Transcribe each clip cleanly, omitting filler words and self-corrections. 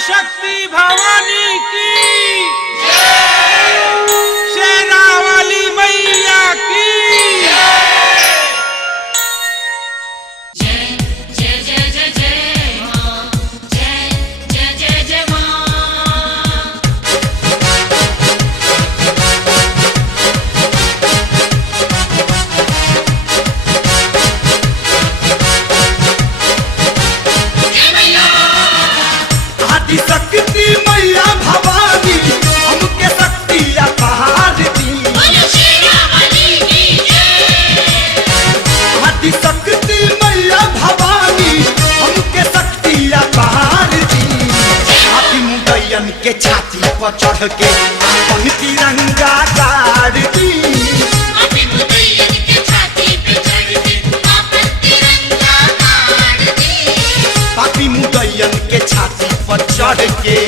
शक्ति भवानी की शेरा वाली मैया की शक्ति मैया भवानी हमके शक्ति अपार दी। आदि शक्ति मैया भवानी हमके शक्ति अपार दी। आदि मुदैयन के छाती पर चढ़ के अपन तिरंगा गाड़ दी। आदि मुदैयन के छाती पे चढ़ के अपन तिरंगा गाड़ दी। पापी मुदैयन के छाती पर चढ़ के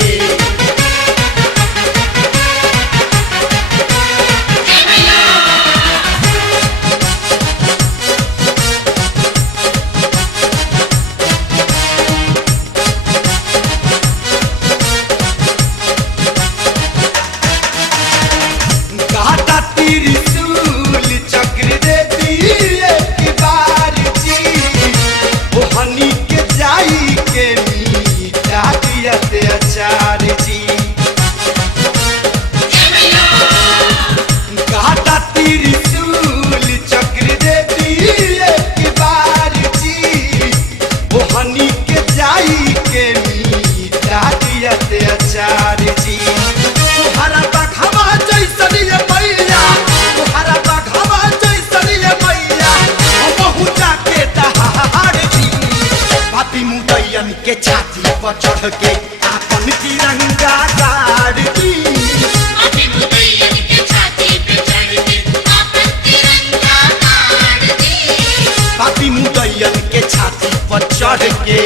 गाता त्रिशूल चक्र देती एक बार जी। वो हनी के जाई के मीठा दिया अचार जी। गाता त्रिशूल चक्र देती एक बार जी। वो हनी के जाई के मीठा दिया अचार जी। तुम्हारा बघवा जैसन ये मैया, तुम्हारा बघवा जैसन ये मैया, हमहू जाके दहाड़ दी। पापी मुदैयन के छाती पर चढ़ के अपन तिरंगा गाड़ दी। आदि मुदैयन के छाती पे चढ़ के अपन तिरंगा गाड़ दी। पापी मुदैयन के छाती पर चढ़ के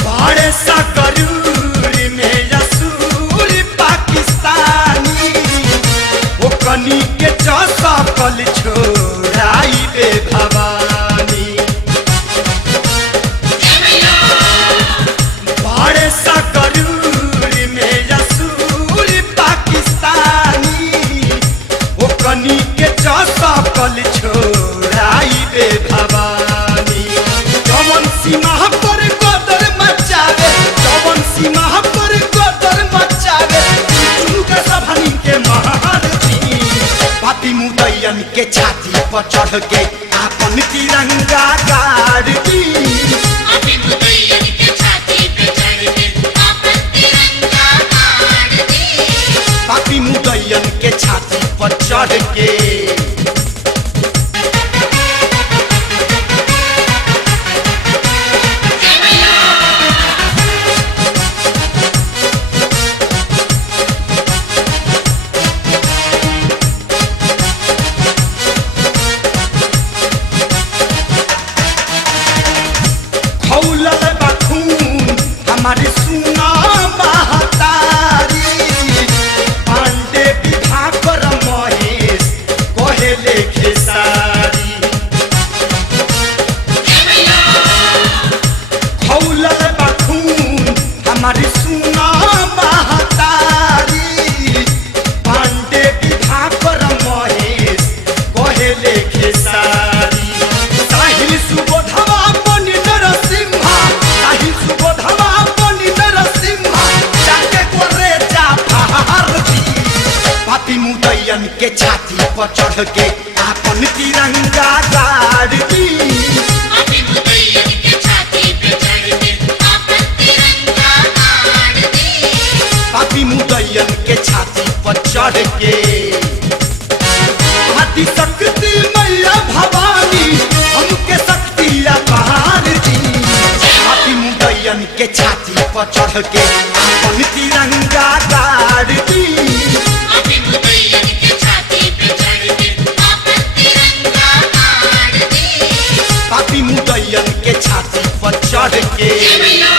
बड़े सा गरूर में रसूल पाकिस्तानी। वो कनी के चौसा पल छोड़ाई बे भवानी। बड़े सा गरूर में रसूल पाकिस्तानी। वो कनी के चौसा पल छोड़ाई बे भवानी। जवन सीमा पर गोदर मचावे, जवन सीमा पर गोदर मचावे, चुनुका सभनी के महान जी। पापी मुदैयन के छाती पर चढ़ के अपन तिरंगा गाड़ दी। आदि मुदैयन के छाती पे चढ़ के अपन तिरंगा गाड़ दी। पापी मुदैयन के छाती पर चढ़ के खौलल बखून हमारी सुना महतारी। पांडे विभाकर महेश कहेले खेसारी। खौलल बखून हमारी सुना महतारी। पांडे विभाकर महेश कहेले खेसारी। साहिल सुबोधवा बनी नरसिम्हा, साहिल सुबोधवा बनी नरसिम्हा, जाके गोरे जा फाड़ दी। पापी मुदैयन के छाती पर चढ़ के अपन तिरंगा गाड़ दी। आदि मुदैयन के छाती पे चढ़ के अपन तिरंगा गाड़ दी। पापी मुदैयन के छाती पर चढ़ के आदि शक्ति मैया भवानी हमके शक्ति अपार दी। पापी मुदैयन के छाती पर चढ़ के अपन तिरंगा गाड़ दी। आदि मुदैयन के छाती पे चढ़ के अपन तिरंगा गाड़ दी। पापी मुदैयन जय मैया